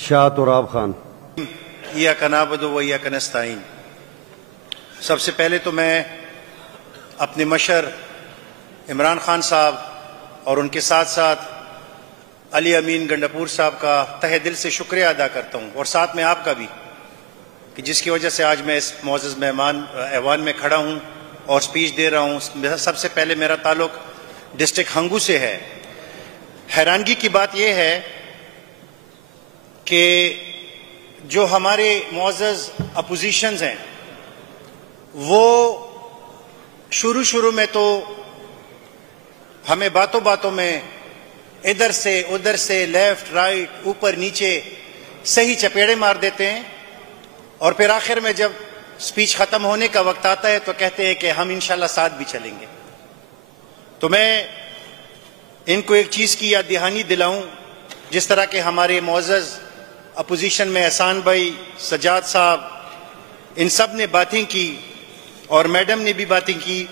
شاہ تراب خان۔ ایاک نعبد و ایاک نستعین۔ سب سے پہلے تو میں اپنے مشر عمران خان صاحب اور ان کے ساتھ ساتھ علی امین گنڈاپور صاحب کا تہہ دل سے شکریہ ادا کرتا ہوں، اور ساتھ میں آپ کا بھی، کہ جس کی وجہ سے آج میں اس معزز مہمان ایوان میں کھڑا ہوں اور سپیچ دے رہا ہوں۔ سب سے پہلے میرا تعلق ڈسٹرکٹ ہنگو سے ہے۔ حیرانگی کی بات یہ ہے کہ جو ہمارے معزز اپوزیشنز ہیں وہ شروع میں تو ہمیں باتوں باتوں میں ادھر سے ادھر سے لیفٹ رائٹ اوپر نیچے صحیح چپیڑے مار دیتے ہیں، اور پھر آخر میں جب سپیچ ختم ہونے کا وقت آتا ہے تو کہتے ہیں کہ ہم انشاءاللہ ساتھ بھی چلیں گے۔ تو میں ان کو ایک چیز کی یاد دہانی دلاؤں، جس طرح کہ ہمارے معزز اپوزیشن میں احسان بھائی، سجاد صاحب، ان سب نے باتیں کی اور میڈم نے بھی باتیں کی۔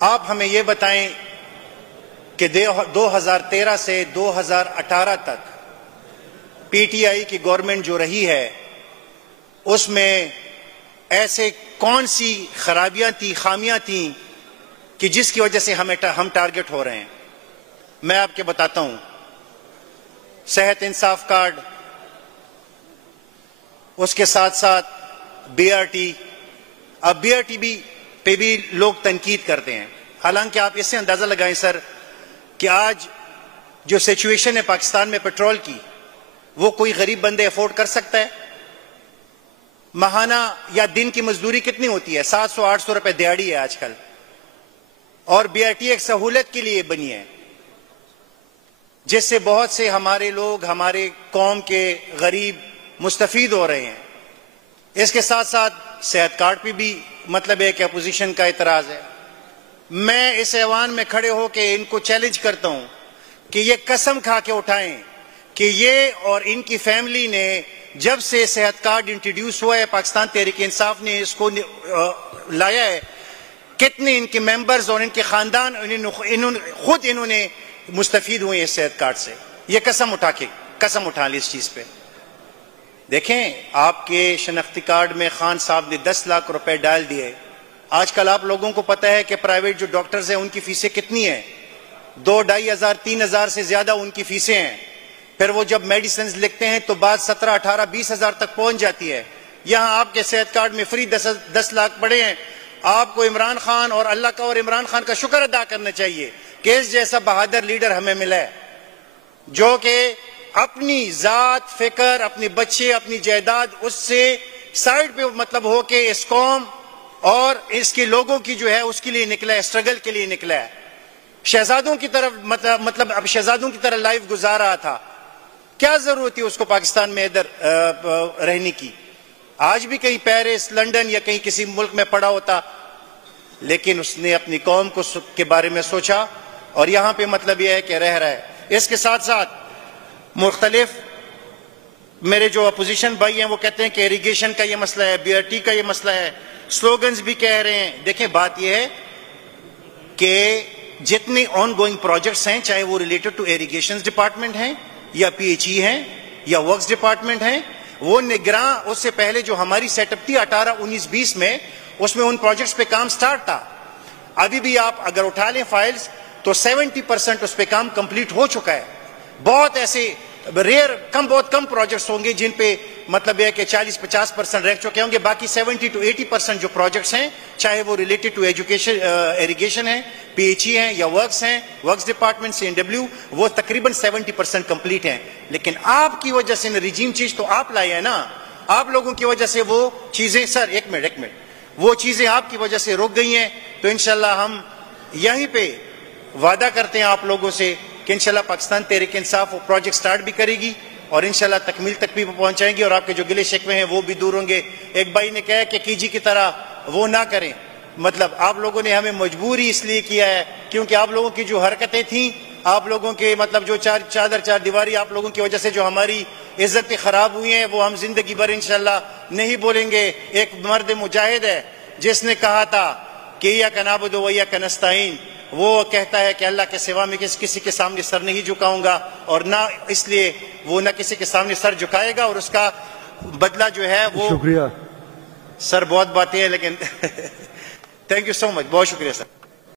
آپ ہمیں یہ بتائیں کہ 2013 سے 2018 تک پی ٹی آئی کی گورنمنٹ جو رہی ہے اس میں ایسے کون سی خرابیاں تھیں، خامیاں تھیں کہ جس کی وجہ سے ہم ٹارگٹ ہو رہے ہیں؟ میں آپ کے بتاتا ہوں۔ صحت انصاف کارڈ، اس کے ساتھ ساتھ بی آر ٹی۔ اب بی آر ٹی پہ بھی لوگ تنقید کرتے ہیں، حالانکہ آپ اس سے اندازہ لگائیں سر کہ آج جو سچویشن ہے پاکستان میں پیٹرول کی، وہ کوئی غریب بندے افورڈ کر سکتا ہے؟ ماہانہ یا دن کی مزدوری کتنی ہوتی ہے؟ 700-800 روپے دیہڑی ہے آج کل، اور بی آر ٹی ایک سہولت کے لیے بنی ہے جس سے بہت سے ہمارے لوگ، ہمارے قوم کے غریب مستفید ہو رہے ہیں۔ اس کے ساتھ ساتھ صحت کارڈ پہ بھی مطلب ہے کہ اپوزیشن کا اعتراض ہے۔ میں اس ایوان میں کھڑے ہو کے ان کو چیلنج کرتا ہوں کہ یہ قسم کھا کے اٹھائیں کہ یہ اور ان کی فیملی نے جب سے صحت کارڈ انٹروڈیوس ہوا ہے، پاکستان تحریک انصاف نے اس کو لایا ہے، کتنے ان کے ممبرز اور ان کے خاندان انہوں نے مستفید ہوئے ہیں اس صحت کارڈ سے۔ یہ قسم اٹھا لی اس چیز پہ۔ دیکھیں، آپ کے شناختی کارڈ میں خان صاحب نے 10 لاکھ روپے ڈال دیے۔ آج کل آپ لوگوں کو پتہ ہے کہ پرائیویٹ جو ڈاکٹرز ہیں ان کی فیسیں کتنی ہیں؟ 2-2.5 ہزار 3 ہزار سے زیادہ ان کی فیسیں ہیں۔ پھر وہ جب میڈیسنز لکھتے ہیں تو بعد 17, 18, 20 ہزار تک پہنچ جاتی ہے۔ یہاں آپ کے صحت کارڈ میں فری 10 لاکھ پڑے ہیں۔ آپ کو عمران خان اور اللہ کا اور عمران خان کا شکر ادا کرنا چاہیے کہ اس جیسا بہادر لیڈر ہمیں ملا ہے، جو کہ اپنی ذات، فکر، اپنے بچے، اپنی جائیداد اس سے سائیڈ پہ مطلب ہو کے اس قوم اور اس کے لوگوں کی جو ہے اس کے لیے نکلا ہے، اسٹرگل کے لیے نکلا ہے۔ شہزادوں کی طرف مطلب اب شہزادوں کی طرح لائف گزار رہا تھا، کیا ضرورت تھی اس کو پاکستان میں ادھر رہنے کی؟ آج بھی کہیں پیرس، لندن یا کہیں کسی ملک میں پڑا ہوتا، لیکن اس نے اپنی قوم کے بارے میں سوچا اور یہاں پہ مطلب یہ ہے کہ رہ رہا ہے۔ اس کے ساتھ ساتھ مختلف میرے جو اپوزیشن بھائی ہیں وہ کہتے ہیں کہ ایریگیشن کا یہ مسئلہ ہے، بی آر ٹی کا یہ مسئلہ ہے، سلوگنز بھی کہہ رہے ہیں۔ دیکھیں، بات یہ ہے کہ جتنے آن گوئنگ پروجیکٹس ہیں، چاہے وہ ریلیٹڈ ٹو ایریگیشن ڈپارٹمنٹ ہیں یا پی ایچ ای ہیں یا ورکس ڈپارٹمنٹ ہیں، وہ نگراں اس سے پہلے جو ہماری سیٹ اپ تھی 18, 19, 20 میں، اس میں ان پروجیکٹس پہ کام سٹارٹ تھا۔ ابھی بھی آپ اگر اٹھا لیں فائلز تو 70% اس پہ کام کمپلیٹ ہو چکا ہے۔ بہت ایسے بہت کم پروجیکٹس ہوں گے جن پہ مطلب ہے کہ 40-50% رہ چکے ہوں گے۔ باقی 70-80% جو پروجیکٹس ہیں، چاہے وہ ریلیٹڈ ٹو ایجوکیشن، ایریگیشن ہیں، پی ایچ ای ہیں یا ورکس ہیں، ورکس ڈپارٹمنٹ CNW، وہ تقریباً 70% کمپلیٹ ہیں۔ لیکن آپ کی وجہ سے رجیم چینج تو آپ لائے ہیں نا، آپ لوگوں کی وجہ سے وہ چیزیں، سر ایک منٹ، وہ چیزیں آپ کی وجہ سے رک گئی ہیں۔ تو انشاءاللہ ہم یہیں پہ وعدہ کرتے ہیں آپ لوگوں سے کہ انشاءاللہ پاکستان تحریک انصاف وہ پروجیکٹ سٹارٹ بھی کرے گی اور انشاءاللہ تکمیل تک بھی پہنچائیں گے، اور آپ کے جو گلے شکوے ہیں وہ بھی دور ہوں گے۔ ایک بھائی نے کہا کہ کیجی کی طرح وہ نہ کریں، مطلب آپ لوگوں نے ہمیں مجبور ہی اس لیے کیا ہے کیونکہ آپ لوگوں کی جو حرکتیں تھیں، آپ لوگوں کے مطلب جو چار دیواری آپ لوگوں کی وجہ سے جو ہماری عزتیں خراب ہوئی ہیں، وہ ہم زندگی بھر انشاءاللہ نہیں بولیں گے۔ ایک مرد مجاہد ہے جس نے کہا تھا کہ ایاک نعبد و ایاک نستعین، وہ کہتا ہے کہ اللہ کے سوا میں کسی کے سامنے سر نہیں جھکاؤں گا، اور نہ اس لیے وہ نہ کسی کے سامنے سر جھکائے گا، اور اس کا بدلہ جو ہے وہ شکریہ سر بہت باتیں ہیں لیکن تھینک یو سو مچ، بہت شکریہ سر.